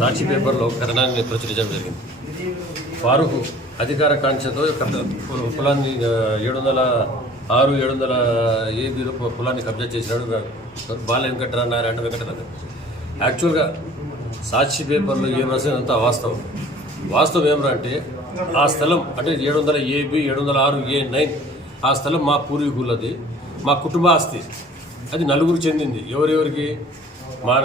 సాక్షి పేపర్లో కథనాన్ని ప్రచురించడం జరిగింది. ఫారూక్ అధికార కాంక్షతో కులాన్ని పొలాన్ని ఏడు వందల ఆరు ఏడు వందల ఏబీలో పొలాన్ని కబ్జా చేసినాడు బాల వెంకటరా నారాయణ యాక్చువల్గా సాక్షి పేపర్లో ఏం రాసినంత వాస్తవం వాస్తవం ఏమరా అంటే ఆ స్థలం అంటే ఏడు వందల ఏబి ఏడు వందల ఆరు ఏ నైన్ ఆ స్థలం మా పూర్వీకులది మా కుటుంబ ఆస్తి. అది నలుగురు చెందింది. ఎవరెవరికి? మా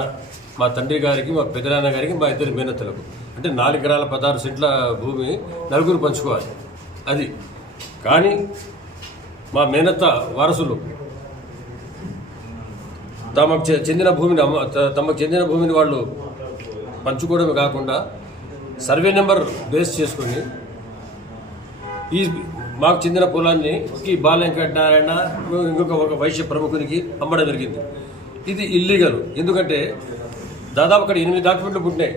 మా తండ్రి గారికి మా పెదనాన్న గారికి మా ఇద్దరు మేనత్తలకు. అంటే నాలుగు ఎకరాల పదహారు సెంట్ల భూమి నలుగురు పంచుకోవాలి. అది. కానీ మా మేనత్త వారసులు తమకు చె- చెందిన భూమిని అమ్మ తమకు చెందిన భూమిని వాళ్ళు పంచుకోవడమే కాకుండా సర్వే నెంబర్ బేస్ చేసుకొని ఈ మాకు చెందిన పొలాన్ని ఈ బాలెంకటనారాయణ ఇంకొక ఒక వైశ్య ప్రముఖునికి అమ్మడం జరిగింది. ఇది ఇల్లీగల్. ఎందుకంటే దాదాపు అక్కడ ఎనిమిది డాక్యుమెంట్లు పుట్టినాయి.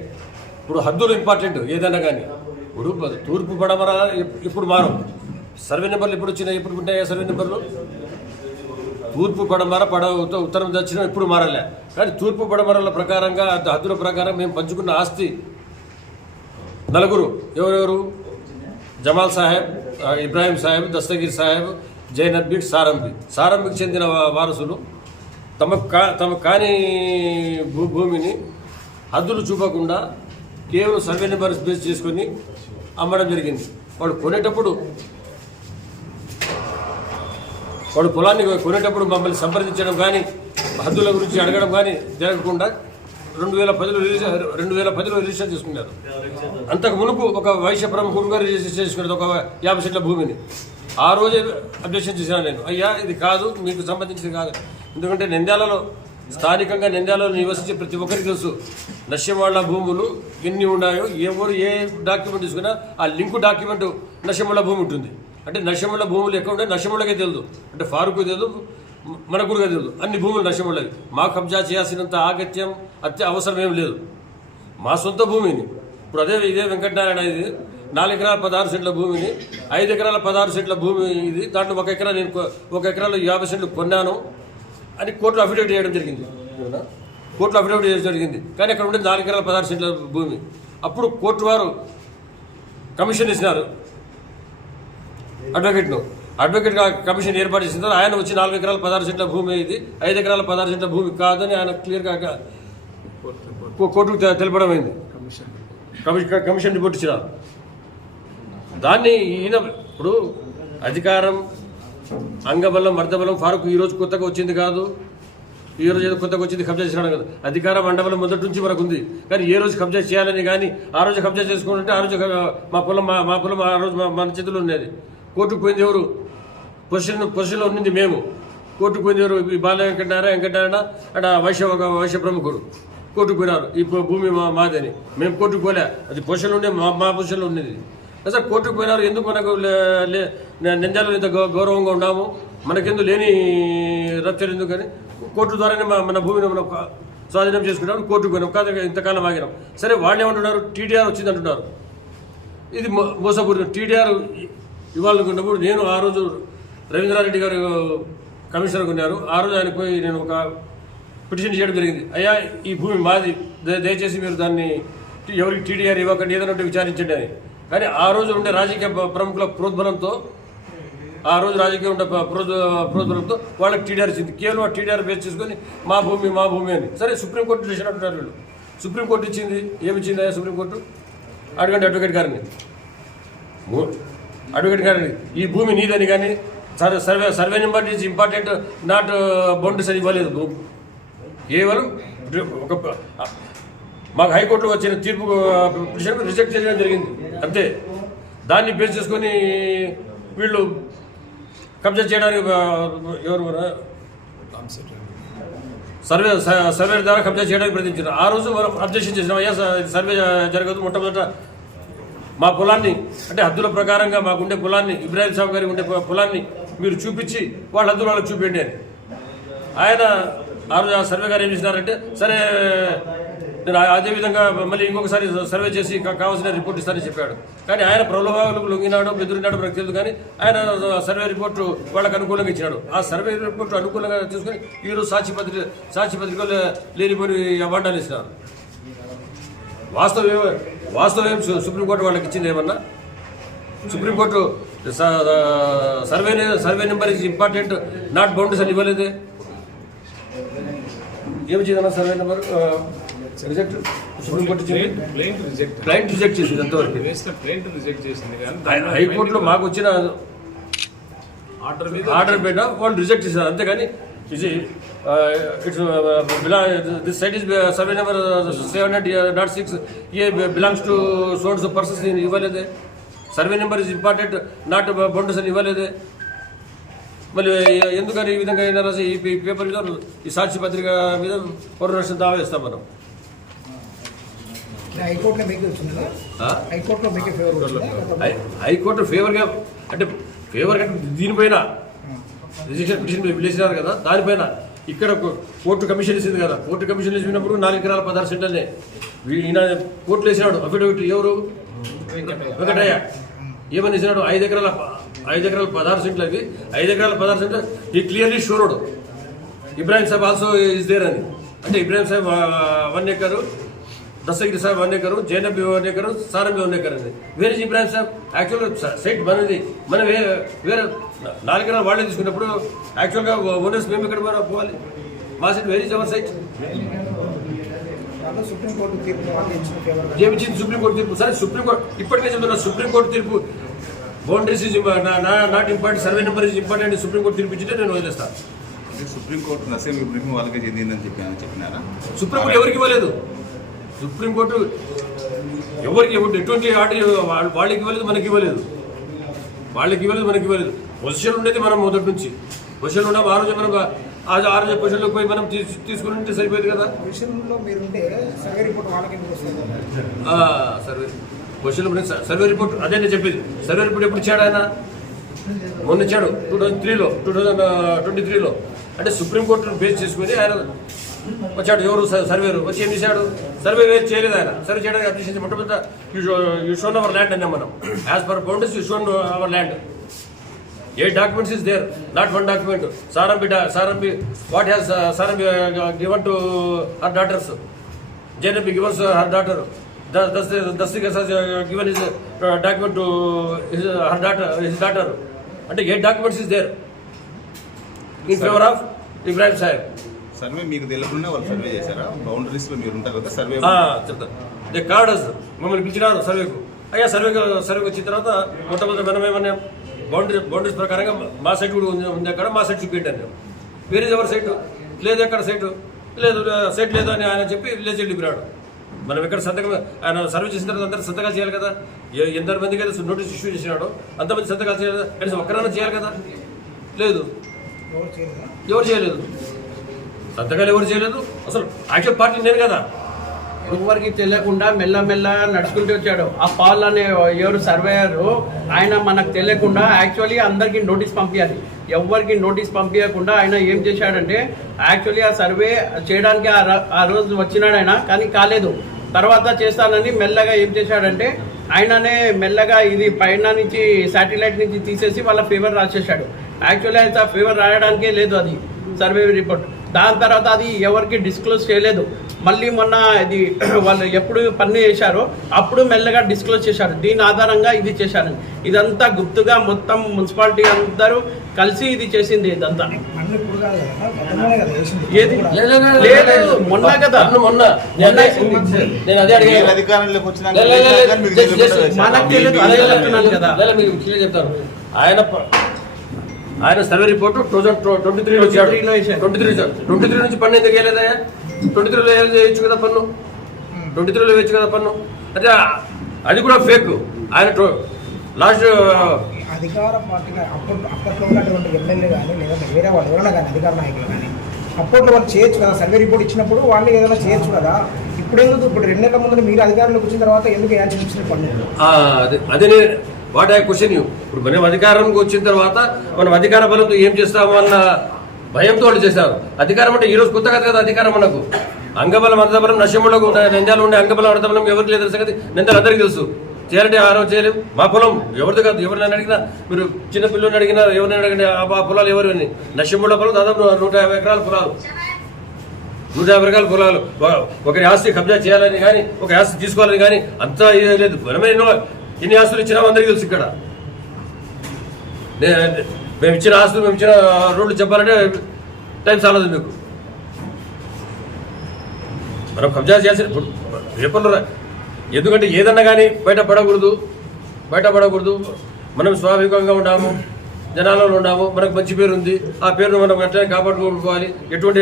ఇప్పుడు హద్దులు ఇంపార్టెంట్ ఏదైనా కానీ. ఇప్పుడు తూర్పు పడమర ఇప్పుడు మారం సర్వే నెంబర్లు ఎప్పుడు వచ్చినాయి ఎప్పుడు పుట్టినాయి సర్వే నెంబర్లు? తూర్పు పడమర పడ ఉత్తరం దక్షిణం ఎప్పుడు మారలే. కానీ తూర్పు పడమరల ప్రకారంగా హద్దుల ప్రకారం మేము పంచుకున్న ఆస్తి నలుగురు. ఎవరెవరు? జమాల్ సాహెబ్ ఇబ్రాహీం సాహెబ్ దస్తగిరి సాహెబ్ జైనబ్బి సారంబి. సారంబికి చెందిన వారసులు తమకు కా తమ కాని భూ భూమిని హద్దులు చూపకుండా కేవలం సర్వే నెంబర్ బేస్ చేసుకొని అమ్మడం జరిగింది. వాడు కొనేటప్పుడు వాడు పొలాన్ని కొనేటప్పుడు మమ్మల్ని సంప్రదించడం కానీ హద్దుల గురించి అడగడం కానీ జరగకుండా రెండు వేల పదిలో రిలీజ్ రెండు వేల పదిలో రిజిస్టర్ చేసుకున్నారు. అంతకు మునుపు ఒక వైశ్య ప్రముఖుడుగా రిజిస్టర్ చేసుకున్నారు ఒక యాభై సెంట్ల భూమిని. ఆ రోజే అబ్జెక్షన్ చేశాను నేను. అయ్యా ఇది కాదు మీకు సంబంధించింది కాదు. ఎందుకంటే నంద్యాలలో స్థానికంగా నంద్యాలలో నివసించే ప్రతి ఒక్కరికి తెలుసు నశ్యమాళ్ళ భూములు ఎన్ని ఉన్నాయో ఎవరు ఏ డాక్యుమెంట్ తీసుకున్నా ఆ లింకు డాక్యుమెంట్ నశ్యమాళ్ళ భూమి ఉంటుంది. అంటే నశ్యముల భూములు ఎక్కడ ఉంటే నశ్యములకే తెలియదు అంటే ఫారూక్ తెలియదు మనకు కూడా తెలియదు అన్ని భూములు నశ్యములవి మా కబ్జా చేయాల్సినంత ఆగత్యం అత్య అవసరం ఏం లేదు. మా సొంత భూమిని ఇప్పుడు అదే ఇదే వెంకటనారాయణ ఇది నాలుగు ఎకరాల పదహారు సెంట్ల భూమిని ఐదు ఎకరాల పదహారు సెంట్ల భూమి ఇది దాంట్లో ఒక ఎకరా నేను ఒక ఎకరాలో యాభై సెంట్లు కొన్నాను. అని కోర్టులో అఫిడవిట్ చేయడం జరిగింది? కోర్టులో అఫిడవిట్ చేయడం జరిగింది. కానీ అక్కడ ఉండే నాలుగు ఎకరాల పదహారు సెంట్ల భూమి. అప్పుడు కోర్టు వారు కమిషన్ ఇచ్చినారు అడ్వకేట్ను అడ్వకేట్ కమిషన్ ఏర్పాటు చేసిన తర్వాత ఆయన వచ్చి నాలుగు ఎకరాల పదహారు సెంట్ల భూమి ఇది ఐదు ఎకరాల పదహారు సెంట్ల భూమి కాదని ఆయన క్లియర్గా కో- కోర్టుకు తెలపడం అయింది. కమిషన్ కమిషన్ రిపోర్ట్ ఇచ్చినారు. దాన్ని ఈయన ఇప్పుడు అధికారం అంగబలం మర్దబలం ఫారూక్ ఈ రోజు కొత్తగా వచ్చింది కాదు. ఈ రోజు ఏదో కొత్తగా వచ్చింది కబ్జా చేసినాడు కదా. అధికార అండబలం మొదటి నుంచి మనకు ఉంది. కానీ ఏ రోజు కబ్జా చేయాలని కానీ ఆ రోజు కబ్జా చేసుకుంటుంటే ఆ రోజు మా పొలం మా మా పొలం ఆ రోజు మా- మన చేతిలో ఉండేది కోర్టుకు పోయింది ఎవరు? పొజిషన్ పొజిషన్లో ఉండింది మేము. కోర్టుకు పోయింది ఎవరు? ఈ బాల వెంకటనారాయణ వెంకటనారాయణ అక్కడ వైశ్య ఒక వైశ్య ప్రముఖుడు. కోర్టుకు పోయినారు. ఈ భూమి మా మాదని. మేము కోర్టుకు పోలే. అది పొజిషన్లో ఉండే మా మా పొజిషన్లో ఉండేది సార్ కోర్టుకు పోయినారు. ఎందుకు మనకు లే- లే- ఇంత గౌ- గౌరవంగా ఉన్నాము? మనకెందుకు లేని రచ్చలు ఎందుకు కానీ కోర్టు ద్వారానే మన భూమిని మనం స్వాధీనం చేసుకున్నాం కోర్టుకు పోయినాం. కాదు ఇంతకాలం ఆగినాం. సరే వాళ్ళు ఏమంటున్నారు? టీడీఆర్ వచ్చింది అంటున్నారు. ఇది మో- టీడీఆర్ ఇవ్వాలనుకున్నప్పుడు నేను ఆ రోజు రవీంద్రారెడ్డి గారు కమిషనర్ ఉన్నారు. ఆ రోజు ఆయన పోయి నేను ఒక పిటిషన్ చేయడం జరిగింది. అయ్యా ఈ భూమి మాది. దయ- దయచేసి మీరు దాన్ని ఎవరికి టీడీఆర్ ఇవ్వకండి ఏదైనా ఉంటే విచారించండి అని. కానీ ఆ రోజు ఉండే రాజకీయ ప్రముఖుల ప్రోద్బలంతో ఆ రోజు రాజకీయ ఉండే ప్రోద్- ప్రోద్బలంతో వాళ్ళకి టీడీఆర్ ఇచ్చింది. కేవలం టీడీఆర్ బేస్ చేసుకొని మా భూమి మా భూమి అని. సరే సుప్రీంకోర్టు డిసిషన్ అంటున్నారు వీళ్ళు. సుప్రీంకోర్టు ఇచ్చింది ఏమి ఇచ్చింది అయ్యా సుప్రీంకోర్టు? అడగండి అడ్వకేట్ గారిని. అడ్వకేట్ గారిని. ఈ భూమి నీదని కానీ survey survey survey number is important not boundaries అని ఇవ్వలేదు భూమి. కేవలం ఒక మాకు హైకోర్టులో వచ్చిన తీర్పు పిటిషన్ రిజెక్ట్ చేయడం జరిగింది. అంతే. దాన్ని బేస్ చేసుకొని వీళ్ళు కబ్జా చేయడానికి ఎవరు సర్వే స- సర్వే ద్వారా కబ్జా చేయడానికి ప్రయత్నించారు. ఆ రోజు మనం అబ్జెక్షన్ చేసినాం అయ్యా సర్వే జరగదు మొట్టమొదట మా పొలాన్ని అంటే హద్దుల ప్రకారంగా మాకుండే పొలాన్ని ఇబ్రాహిం సాబ్ గారికి ఉండే పొలాన్ని మీరు చూపించి వాళ్ళ హద్దులు వాళ్ళకి చూపించండి అని. ఆయన ఆ రోజు ఆ సర్వే గారు ఏం చేసినారంటే సరే నేను అదే విధంగా మళ్ళీ ఇంకొకసారి సర్వే చేసి కావాల్సిన రిపోర్ట్ ఇస్తానని చెప్పాడు. కానీ ఆయన ప్రలోభాలకు లొంగినాడు బెదిరినాడు మనకు తెలియదు కానీ ఆయన సర్వే రిపోర్టు వాళ్ళకి అనుకూలంగా ఇచ్చినాడు. ఆ సర్వే రిపోర్టు అనుకూలంగా తీసుకొని ఈరోజు సాక్షి పత్రిక సాక్షి పత్రికలో లేనిపోయి అవార్డాలు ఇచ్చినారు. వాస్తవం వాస్తవం సుప్రీంకోర్టు వాళ్ళకి ఇచ్చింది ఏమన్నా? సుప్రీంకోర్టు స- survey survey number is important not boundaries అని ఇవ్వలేదే? ఏమి చేయాలన్నా survey number? Reject supreme court reject client reject చేసింది అంతవరకు. వేసిన ప్లేంట్ రిజెక్ట్ చేసింది కానీ హై- హైకోర్టులో మాకు వచ్చిన ఆర్డర్ మీద ఆర్డర్ వాళ్ళు రిజెక్ట్ చేశారు. అంతేగాని ఇది it's this site is survey number seven hundred not six A belongs to sons persons ఇవ్వలేదే survey number is important not boundaries అని ఇవ్వలేదే మళ్ళీ ఎందుకని ఈ విధంగా అయినా ఈ పేపర్ మీద ఈ సాక్షి పత్రిక మీద పౌర దావా వేస్తాం మనం హైకోర్టులో మీకు వచ్చిందా ఆ? హైకోర్టులో మీకే ఫేవర్ వచ్చిందా హై- హైకోర్టు ఫేవర్గా అంటే ఫేవర్గా దీనిపైన రిజిస్టర్ పిటిషన్ కదా దానిపైన ఇక్కడ కోర్టు కమిషన్ ఇచ్చింది కదా కోర్టు కమిషన్ ఇచ్చినప్పుడు నాలుగు ఎకరాల పదహారు సెంటర్నే వీ- ఈయన కోర్టులో వేసినాడు అఫిడవిట్ ఎవరు? వెంకటయ్య. ఏమని ఇచ్చినాడు ఐదు ఎకరాల ఐదు ఎకరాల పదహారు సెంట్లకి ఐదు ఎకరాల పదహారు సెంటర్ ఈ clearly sured Ibrahim Saheb also is there అని. అంటే Ibrahim Saheb one acre Dastagiri Saheb one acre Zainab one acre Sarambi one acre అని వేరే ఇబ్రాహిం సాహెబ్ యాక్చువల్గా సైట్ మనది. మనం వేరే నాలుగు ఎకరాలు వాళ్ళే తీసుకున్నప్పుడు యాక్చువల్గా ఓనర్స్ మేము ఇక్కడ పోవాలి. మా సైట్ వేరే అవర్ సైట్. ఏమిచ్చింది సుప్రీంకోర్టు తీర్పు సరే సుప్రీంకోర్టు ఇప్పటికే చెప్తున్నా సుప్రీంకోర్టు తీర్పు boundaries is not important survey number is important supreme court తీర్పు ఇచ్చింటే నేను వదిలేస్తాను సుప్రీంకోర్టు నసీం ఇబ్రహీం వాళ్ళకే చెందిందని చెప్పి చెప్పినారా? సుప్రీంకోర్టు ఎవరికి ఇవ్వలేదు? సుప్రీంకోర్టు ఎవరికి ఎటువంటి ఆర్డర్ వాళ్ళ- వాళ్ళకి ఇవ్వలేదు మనకి ఇవ్వలేదు. వాళ్ళకి ఇవ్వలేదు మనకి ఇవ్వలేదు. పొజిషన్ ఉండేది మనం మొదటి నుంచి. పొజిషన్ ఉన్నాం ఆ రోజు మనం ఆ రోజు పొజిషన్లోకి పోయి మనం తీసు తీసుకుని ఉంటే సరిపోయేది కదా. సర్వే పొజిషన్లో సర్వే రిపోర్ట్ అదే నేను చెప్పేది. సర్వే రిపోర్ట్ ఎప్పుడు ఇచ్చాడు ఆయన? మొన్న ఇచ్చాడు. టూ థౌజండ్ త్రీలో టూ థౌజండ్ ట్వంటీ త్రీలో అంటే సుప్రీంకోర్టును బేస్ చేసుకుని ఆయన వచ్చాడు ఎవరు సర్వేరు? వచ్చి ఏం చేశాడు? సర్వే వేరు చేయలేదు ఆయన. సర్వే చేయడానికి అప్లికేషన్ మొట్టమొదట యూ షోన్ అవర్ ల్యాండ్ అన్నాం మనం. As per boundaries you shown our land A documents is there not one document Sarambi Sarambi what has Sarambi given to her daughters Zainabi givens her daughter దస్తిక్ given is document to her daughter his daughter అంటే A documents is there in favour of Ibrahim Saheb survey మీకు తెలియకుండా వాళ్ళు survey చేశారా? బౌండరీస్లో మీరు ఉంటారు కదా survey చెప్తాను they కార్డస్ మమ్మల్ని పిలిచినారు సర్వేకు. అయ్యా సర్వే సర్వేకి వచ్చిన తర్వాత మొట్టమొదటి మనం ఏమన్నా బౌండరీ బౌండరీస్ ప్రకారంగా మా సైట్ కూడా ఉంది ఉంది అక్కడ మా సైట్ చూపించాను నేను వేరే ఎవరి సైటు లేదు ఎక్కడ సైటు లేదు సైట్ లేదు అని ఆయన చెప్పి విలేజ్ వెళ్ళిపోయాడు మనం ఎక్కడ సంతకం ఆయన సర్వే చేసిన తర్వాత అందరూ సంతకాలు చేయాలి కదా? ఎ- ఎందరు మందికి అయితే నోటీస్ ఇష్యూ చేసినాడు అంతమంది సంతకాలు చేయాలి కదా? కనీసం ఒక్కరైనా చేయాలి కదా? లేదు. ఎవరు చేయలేదు? సంతకాలు ఎవరు చేయలేదు? అసలు యాక్చువల్ పార్టీ నేను కదా. ఎవరికి తెలియకుండా మెల్లమెల్ల నడుచుకుంటూ వచ్చాడు. ఆ పాల్ అనే ఎవరు సర్వేయరు ఆయన మనకు తెలియకుండా యాక్చువల్లీ అందరికి నోటీస్ పంపించాలి ఎవరికి నోటీస్ పంపించకుండా ఆయన ఏం చేశాడంటే యాక్చువల్లీ ఆ సర్వే చేయడానికి ఆ ఆ రోజు వచ్చినాడు ఆయన కానీ కాలేదు. తర్వాత చేస్తానని మెల్లగా ఏం చేశాడంటే ఆయననే మెల్లగా ఇది పైన నుంచి శాటిలైట్ నుంచి తీసేసి వాళ్ళ ఫీవర్ రాసేసాడు యాక్చువల్లీ అయితే ఆ ఫీవర్ రాయడానికే లేదు అది సర్వే రిపోర్ట్ దాని తర్వాత అది ఎవరికి డిస్క్లోజ్ చేయలేదు. మళ్ళీ మొన్న ఇది వాళ్ళు ఎప్పుడు పన్ను చేశారో అప్పుడు మెల్లగా డిస్క్లోజ్ చేశారు. దీని ఆధారంగా ఇది చేశారు. ఇదంతా గుప్తుగా మొత్తం మున్సిపాలిటీ అందరూ కలిసి ఇది చేసింది ఇదంతా. ఏది. లేదు మొన్న కదా. మొన్న? మనకు తెలియదు, అదే చెప్తున్నాను కదా. ఆయన ఆయన survey report two thousand twenty త్రీలో వచ్చాడు 23 లో వేశాడు. ట్వంటీ త్రీ ట్వంటీ త్రీ నుంచి పన్ను ఎందుకు వేయలేదా ట్వంటీ త్రీలో చేయొచ్చు కదా పన్ను? ట్వంటీ త్రీలో వేయచ్చు కదా పన్ను? అంటే అది కూడా ఫేక్ ఆయన లాస్ట్ అధికార పార్టీలో అప్పట్లో అప్పట్లో ఉన్నటువంటి ఎమ్మెల్యే కానీ లేదంటే వేరే వాళ్ళు ఎవరైనా కానీ అధికార నాయకులు కానీ అప్పట్లో వాళ్ళు చేయొచ్చు కదా? సర్వే రిపోర్ట్ ఇచ్చినప్పుడు వాళ్ళు ఏదైనా చేయొచ్చు కదా? ఇప్పుడు ఎందుకు? ఇప్పుడు రెండేళ్ళ ముందు మీరు అధికారంలోకి వచ్చిన తర్వాత ఎందుకు యాక్షన్ ఇచ్చిన పన్ను? అదే అదే వాట్ ఐ క్వశ్చన్ యూ? ఇప్పుడు మనం అధికారంకి వచ్చిన తర్వాత మనం అధికార బలంతో ఏం చేస్తాము అన్న భయంతో వాళ్ళు చేశారు. అధికారం అంటే ఈరోజు కొత్త కదా కదా అధికారం మనకు. అంగబలం అర్థబలం నశములకు నంద్యాలు ఉండే అంగబలం అర్థబలం ఎవరికి లేదు సంగతి నంద్యాలు అందరికీ తెలుసు. చేయాలంటే ఆరో చేయలేము మా పొలం ఎవరిది కాదు? ఎవరినైనా అడిగినా మీరు చిన్న పిల్లల్ని అడిగినా ఎవరినైనా అడిగినా ఆ పొలాలు ఎవరు అని. నశముల పొలం దాదాపు నూట యాభై ఎకరాల పొలాలు. నూట యాభై రకాల పొలాలు. ఒకరి ఆస్తి కబ్జా చేయాలని కానీ ఒక ఆస్తి తీసుకోవాలని కానీ అంతా లేదు. మనమే ఎన్నో ఎన్ని ఆస్తులు ఇచ్చినా అందరికీ తెలుసు ఇక్కడ. మేము ఇచ్చిన ఆస్తులు మేము ఇచ్చిన రోడ్లు చెప్పాలంటే టైం చాలదు మీకు. మనం కబ్జా చేయాల్సిన పేపర్లు ఎందుకంటే ఏదన్నా కానీ బయట పడకూడదు. బయట పడకూడదు. మనం స్వాభావికంగా ఉన్నాము. జనాలలో ఉన్నాము. మనకు మంచి పేరు ఉంది. ఆ పేరును మనం ఎట్లా కాపాడుకోవాలి. ఎటువంటి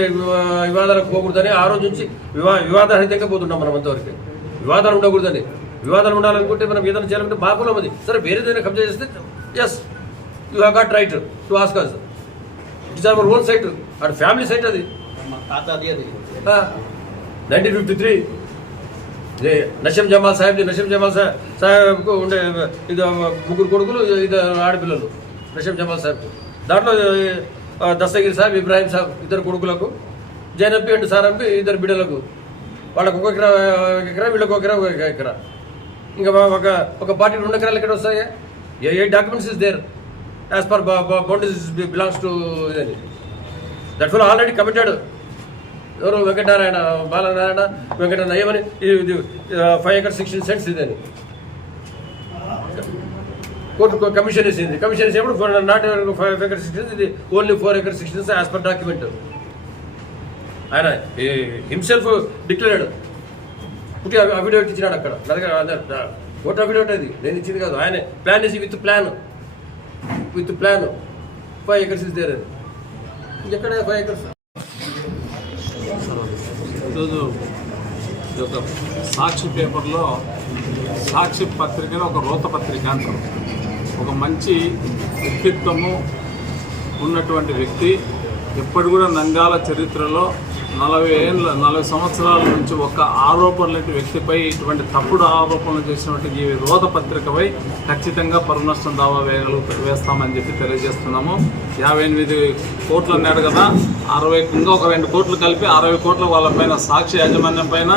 వివాదాలకు పోకూడదని ఆ రోజు నుంచి వివా వివాదరహితంగా పోతున్నాం మనం అంతవరకు. వివాదాలు ఉండకూడదని. వివాదాలు ఉండాలనుకుంటే మనం ఏదైనా చేయాలంటే మా కులం అది. సరే వేరేదైనా కబ్జా చేస్తే yes you have got right to ask us it's our own site అటు ఫ్యామిలీ సైట్ అది. Nineteen fifty three Nasham Jamal Saheb Nasham Jamal Saheb సాహెబ్కు ఉండే ఇది ముగ్గురు కొడుకులు ఇది ఆడపిల్లలు నషం జమాల్ సాహెబ్. దాంట్లో దస్తగిరి సాహెబ్ ఇబ్రాహిం సాహెబ్ ఇద్దరు కొడుకులకు జైనప్పి అండ్ సారంపి ఇద్దరు బిడ్డలకు. వాళ్ళకు ఒక ఎకరా ఒక ఎకరా వీళ్ళకి ఒక ఎకరా ఒక ఎకరా. ఇంకా ఒక ఒక పార్టీ రెండు ఎకరాలు ఎక్కడ వస్తాయి? A A documents is there as per boundaries belongs to ఇది. దట్ ఫుల్ ఆల్రెడీ కమిటెడ్ ఎవరు? వెంకటనారాయణ బాలనారాయణ వెంకటనారాయణ ఏమని ఇది ఫైవ్ ఎకర్ సిక్స్టీన్ సెంట్స్ ఇదని. కోర్టు కమిషన్ ఇచ్చింది. కమిషన్ ఇచ్చినప్పుడు నాట్ ఫైవ్ ఎకర్ సిక్స్టీన్స్ ఇది only four acre sixteens as per document ఆయన himself declared పుట్టి అఫిడవిట్ ఇచ్చినాడు అక్కడ. నా దగ్గర కోర్టు అఫిడవిట్ అది. నేను ఇచ్చింది కాదు. ఆయన. ప్లాన్ చేసి with plan with plan five acres is there ఎక్కడ ఫైవ్ ఎకర్స్ ఈరోజు యొక్క సాక్షి పేపర్లో సాక్షి పత్రికను ఒక రోత పత్రిక అంటారు. ఒక మంచి వ్యక్తిత్వము ఉన్నటువంటి వ్యక్తి ఎప్పటి కూడా నంద్యాల చరిత్రలో నలభై ఏళ్ళ నలభై సంవత్సరాల నుంచి ఒక ఆరోపణ లేని వ్యక్తిపై ఇటువంటి తప్పుడు ఆరోపణలు చేసినటువంటి ఈ రోత పత్రికపై ఖచ్చితంగా పరునష్టం దావా వేయగలు వేస్తామని చెప్పి తెలియజేస్తున్నాము. యాభై ఎనిమిది కోట్లు అన్నాడు కదా అరవై ఇంకా ఒక రెండు కోట్లు కలిపి అరవై కోట్ల వాళ్ళపైన సాక్షి యాజమాన్యం పైన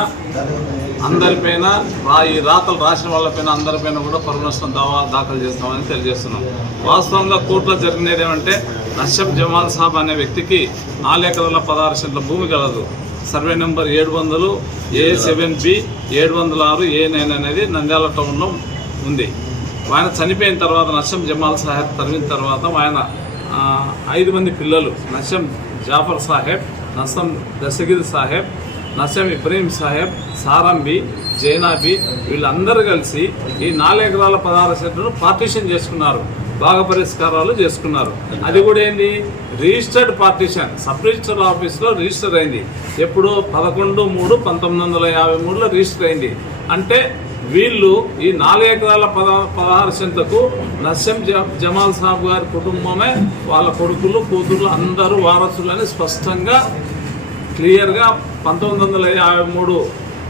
అందరిపైన రా ఈ రాతలు రాసిన వాళ్ళపైన అందరిపైన కూడా పరువు దావా దాఖలు చేస్తామని తెలియజేస్తున్నాం. వాస్తవంగా కోర్టులో జరిగినది ఏమంటే నషబ్ జమాల్ సాబ్ అనే వ్యక్తికి నాలుగు ఎకరాల పదహారు సెంట్ల భూమి కలదు. సర్వే నెంబర్ ఏడు వందలు ఏ సెవెన్ బి ఏడు వందల ఆరు ఏ నైన్ అనేది నంద్యాల టౌన్లో ఉంది. ఆయన చనిపోయిన తర్వాత నష్టం జమాల్ సాహెబ్ తరిమిన తర్వాత ఆయన ఐదు మంది పిల్లలు నష్టం జాఫర్ సాహెబ్ నష్టం దశగిరి సాహెబ్ నసం ఇబ్రహీం సాహెబ్ సారంబి జైనాబి వీళ్ళందరూ కలిసి ఈ నాలుగు ఎకరాల పదహారు సెంట్లను పార్టీషన్ చేసుకున్నారు. భాగ పరిష్కారాలు చేసుకున్నారు. అది కూడా ఏంది? Registered partition. సబ్ రిజిస్టర్ ఆఫీస్లో రిజిస్టర్ అయింది. ఎప్పుడు పదకొండు మూడు పంతొమ్మిది వందల యాభై మూడులో రిజిస్టర్ అయింది. అంటే వీళ్ళు ఈ నాలుగు ఎకరాల పద పదహారు సెంట్లకు నస్యం జ జమాల్ సాబ్ గారి కుటుంబమే వాళ్ళ కొడుకులు కూతుర్లు అందరూ వారసులని స్పష్టంగా క్లియర్గా పంతొమ్మిది వందల యాభై మూడు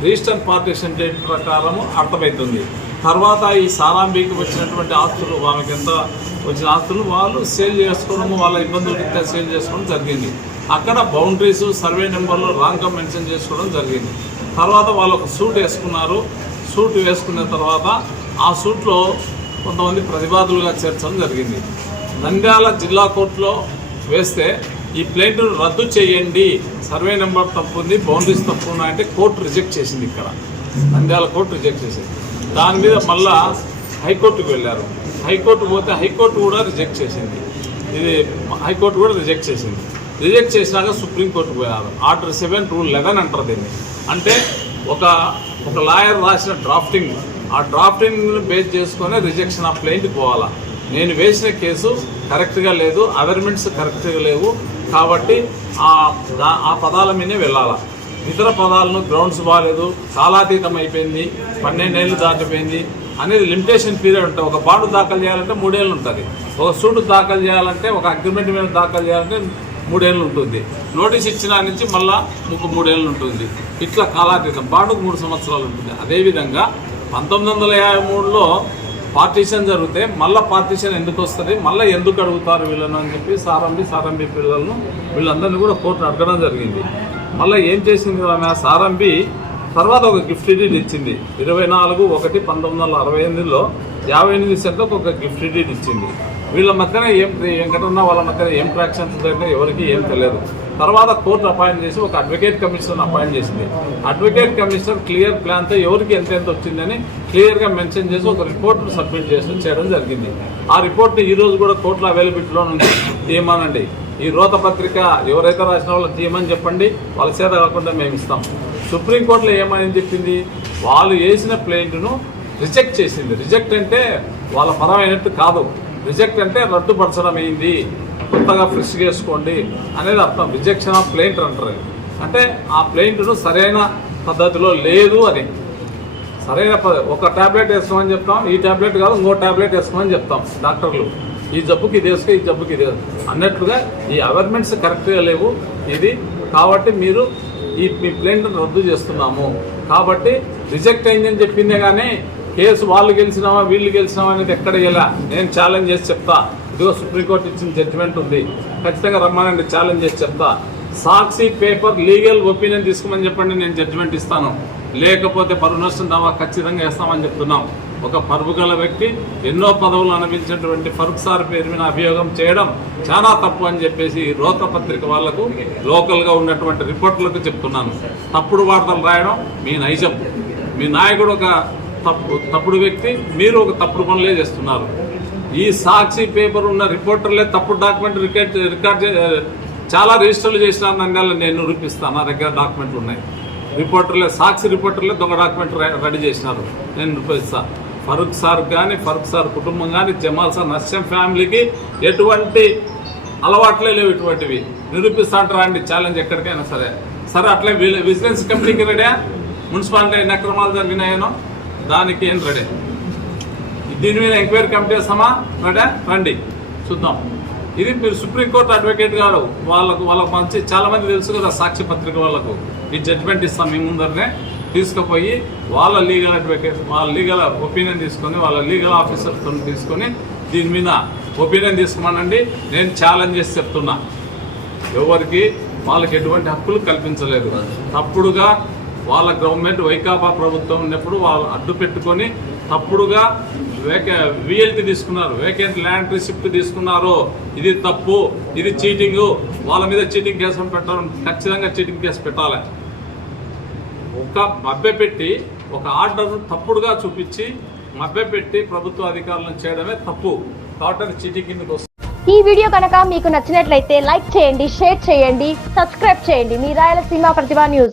రిజిస్టర్ పార్టీషన్ డేట్ ప్రకారము అర్థమవుతుంది తర్వాత ఈ సారాంబీకి వచ్చినటువంటి ఆస్తులు వాళ్ళకి ఎంత వచ్చిన ఆస్తులు వాళ్ళు సేల్ చేసుకోవడము వాళ్ళ ఇబ్బందులు రీత్యా సేల్ చేసుకోవడం జరిగింది. అక్కడ బౌండరీస్ సర్వే నెంబర్లు రాంగ్గా మెన్షన్ చేసుకోవడం జరిగింది. తర్వాత వాళ్ళు ఒక సూట్ వేసుకున్నారు. సూట్ వేసుకున్న తర్వాత ఆ సూట్లో కొంతమంది ప్రతివాదులుగా చేర్చడం జరిగింది. నంద్యాల జిల్లా కోర్టులో వేస్తే ఈ ప్లేట్ రద్దు చేయండి. సర్వే నెంబర్ తప్పు ఉంది బౌండరీస్ తప్పు ఉన్నాయంటే కోర్టు రిజెక్ట్ చేసింది ఇక్కడ. నంద్యాల కోర్టు రిజెక్ట్ చేసింది. దాని మీద మళ్ళా హైకోర్టుకు వెళ్ళారు. హైకోర్టు పోతే హైకోర్టు కూడా రిజెక్ట్ చేసింది. ఇది హైకోర్టు కూడా రిజెక్ట్ చేసింది. రిజెక్ట్ చేసినాక సుప్రీంకోర్టు పోయారు. ఆర్డర్ సెవెన్ రూల్ లెవెన్ అంటారు దీన్ని. అంటే ఒక ఒక లాయర్ రాసిన డ్రాఫ్టింగ్. ఆ డ్రాఫ్టింగ్ బేస్ చేసుకొని రిజెక్షన్ ఆఫ్ ప్లెయింట్ పోవాలా. నేను వేసిన కేసు కరెక్ట్గా లేదు అవర్మెంట్స్ కరెక్ట్గా లేవు. కాబట్టి ఆ ఆ పదాల మీదే వెళ్ళాలా? ఇతర పదాలను గ్రౌండ్స్ బాగాలేదు కాలాతీతం అయిపోయింది పన్నెండేళ్ళు దాటిపోయింది అనేది లిమిటేషన్ పీరియడ్ ఉంటుంది. ఒక బాండ్ దాఖలు చేయాలంటే మూడేళ్ళు ఉంటుంది. ఒక సూట్ దాఖలు చేయాలంటే ఒక అగ్రిమెంట్ మీద దాఖలు చేయాలంటే మూడేళ్ళు ఉంటుంది. నోటీస్ ఇచ్చిన నుంచి మళ్ళా ఇంకో మూడేళ్ళు ఉంటుంది. ఇట్లా కాలాతీతం. బాండుకు మూడు సంవత్సరాలు ఉంటుంది. అదేవిధంగా పంతొమ్మిది వందల యాభై మూడులో పార్టీషన్ జరిగితే మళ్ళీ పార్టీషన్ ఎందుకు వస్తుంది? మళ్ళీ ఎందుకు అడుగుతారు వీళ్ళను అని చెప్పి సారంబి సారంబి పిల్లలను వీళ్ళందరినీ కూడా కోర్టు అడగడం జరిగింది. మళ్ళీ ఏం చేసింది ఆమె? సారంబి తర్వాత ఒక గిఫ్ట్ డీడ్ ఇచ్చింది. ఇరవై నాలుగు ఒకటి పంతొమ్మిది వందల అరవై ఎనిమిదిలో యాభై ఎనిమిది సెంట్లకు ఒక గిఫ్ట్ డీడ్ ఇచ్చింది. వీళ్ళ మధ్యన ఏం వెంకటన్న వాళ్ళ మధ్యన ఏం ట్రాక్షన్స్ జరిగినా ఎవరికి ఏం తెలియదు. తర్వాత కోర్టు అపాయింట్ చేసి ఒక అడ్వకేట్ కమిషనర్ అపాయింట్ చేసింది. అడ్వకేట్ కమిషనర్ క్లియర్ ప్లాన్తో ఎవరికి ఎంత ఎంత వచ్చిందని క్లియర్గా మెన్షన్ చేసి ఒక రిపోర్ట్ను సబ్మిట్ చేసి చేయడం జరిగింది. ఆ రిపోర్ట్ని ఈరోజు కూడా కోర్టులో అవైలబిలిటీలో ఉంది. తీయమానండి. ఈ రోత పత్రిక ఎవరైతే రాసిన వాళ్ళు తీయమని చెప్పండి. వాళ్ళ చేత కాకుండా మేము ఇస్తాం. సుప్రీంకోర్టులో ఏమని చెప్పింది? వాళ్ళు వేసిన ప్లేంట్ను రిజెక్ట్ చేసింది. రిజెక్ట్ అంటే వాళ్ళ పరమైనట్టు కాదు. రిజెక్ట్ అంటే రద్దుపరచడం అయింది కొత్తగా ఫ్రెష్ చేసుకోండి అనేది అర్థం. రిజెక్షన్ ఆఫ్ ప్లేంట్ అంటారు అంటే ఆ ప్లేంట్ను సరైన పద్ధతిలో లేదు అని. సరైన ప- ఒక టాబ్లెట్ వేసుకోమని చెప్తాం ఈ టాబ్లెట్ కాదు ఇంకో టాబ్లెట్ వేసుకోమని చెప్తాం డాక్టర్లు. ఈ జబ్బుకి ఇది వేసుకో ఈ జబ్బుకి ఇది అన్నట్లుగా ఈ అవేర్మెంట్స్ కరెక్ట్గా లేవు. ఇది కాబట్టి మీరు ఈ మీ ప్లేంట్ను రద్దు చేస్తున్నాము. కాబట్టి రిజెక్ట్ అయిందని చెప్పిందే కానీ కేసు వాళ్ళు గెలిచినామా వీళ్ళు గెలిచినామా అనేది ఎక్కడ ఇలా నేను ఛాలెంజ్ చేసి చెప్తా. ఇదిగో సుప్రీంకోర్టు ఇచ్చిన జడ్జిమెంట్ ఉంది. ఖచ్చితంగా రమ్మానండి ఛాలెంజ్ చేసి చెప్తా. సాక్షి పేపర్ లీగల్ ఒపీనియన్ తీసుకోమని చెప్పండి నేను జడ్జిమెంట్ ఇస్తాను. లేకపోతే పరువు నష్టం దావా ఖచ్చితంగా వేస్తామని చెప్తున్నాం. ఒక పరుపు గల వ్యక్తి ఎన్నో పదవులు అనుభవించినటువంటి ఫరూక్ సార్ పేరు మీద అభియోగం చేయడం చాలా తప్పు అని చెప్పేసి రోత పత్రిక వాళ్ళకు లోకల్గా ఉన్నటువంటి రిపోర్టులకు చెప్తున్నాను. తప్పుడు వార్తలు రాయడం మీ నైజం. మీ నాయకుడు ఒక తప్పు తప్పుడు వ్యక్తి మీరు ఒక తప్పుడు పనులే చేస్తున్నారు. ఈ సాక్షి పేపర్ ఉన్న రిపోర్టర్లే తప్పుడు డాక్యుమెంట్ రికార్డ్ రికార్డ్ చే- చాలా రిజిస్టర్లు చేసిన నన్ను నేను నిరూపిస్తాను నా దగ్గర డాక్యుమెంట్లు ఉన్నాయి. రిపోర్టర్లే సాక్షి రిపోర్టర్లే దొంగ డాక్యుమెంట్ రెడీ చేసినారు. నేను నిరూపిస్తా. ఫరూక్ సార్ కానీ ఫరూక్ సార్ కుటుంబం కానీ జమాల్ సార్ నస్యం ఫ్యామిలీకి ఎటువంటి అలవాట్లే లేవు ఇటువంటివి. నిరూపిస్తా అండి ఛాలెంజ్ ఎక్కడికైనా సరే. సరే అట్లే విజిలెన్స్ కమిటీకి రెడీ మున్సిపాలిటీ ఎన్ని అక్రమాలు జరిగినాయనో? దానికి ఏం రెడీ? దీని మీద ఎంక్వైరీ కమిటీ వేస్తామా? అంటే రండి చూద్దాం. ఇది మీరు సుప్రీంకోర్టు అడ్వకేట్ గారు వాళ్ళకు వాళ్ళకు మంచి చాలా మంది తెలుసు కదా సాక్షి పత్రిక వాళ్ళకు. ఈ జడ్జిమెంట్ ఇస్తాం మీ ముందరనే. తీసుకుపోయి వాళ్ళ లీగల్ అడ్వకేట్ వాళ్ళ లీగల్ ఒపీనియన్ తీసుకొని వాళ్ళ లీగల్ ఆఫీసర్తో తీసుకొని దీని మీద ఒపీనియన్ తీసుకోమనండి. నేను ఛాలెంజ్ చేసి చెప్తున్నా. ఎవరికి వాళ్ళకి ఎటువంటి హక్కులు కల్పించలేదు. తప్పుడుగా వాళ్ళ గవర్నమెంట్ వైకాపా ప్రభుత్వం ఉన్నప్పుడు వాళ్ళు అడ్డు పెట్టుకొని తప్పుడుగా వేకే విఎల్టీ తీసుకున్నారు వేకెంట్ ల్యాండ్ రిసిప్ట్ తీసుకున్నారు. ఇది తప్పు ఇది చీటింగ్. వాళ్ళ మీద చీటింగ్ కేసు పెట్టడం ఖచ్చితంగా చీటింగ్ కేసు పెట్టాలి. ఒక మభ్యపెట్టి ఒక ఆర్డర్ తప్పుడుగా చూపించి మభ్యపెట్టి ప్రభుత్వ అధికారులను చేయడమే తప్పు. కాబట్టి చీటింగ్ కిందకు వస్తుంది. ఈ వీడియో కనుక మీకు నచ్చినట్లయితే లైక్ చేయండి షేర్ చేయండి సబ్స్క్రైబ్ చేయండి. మీ రాయలసీమ ప్రతిభా న్యూస్.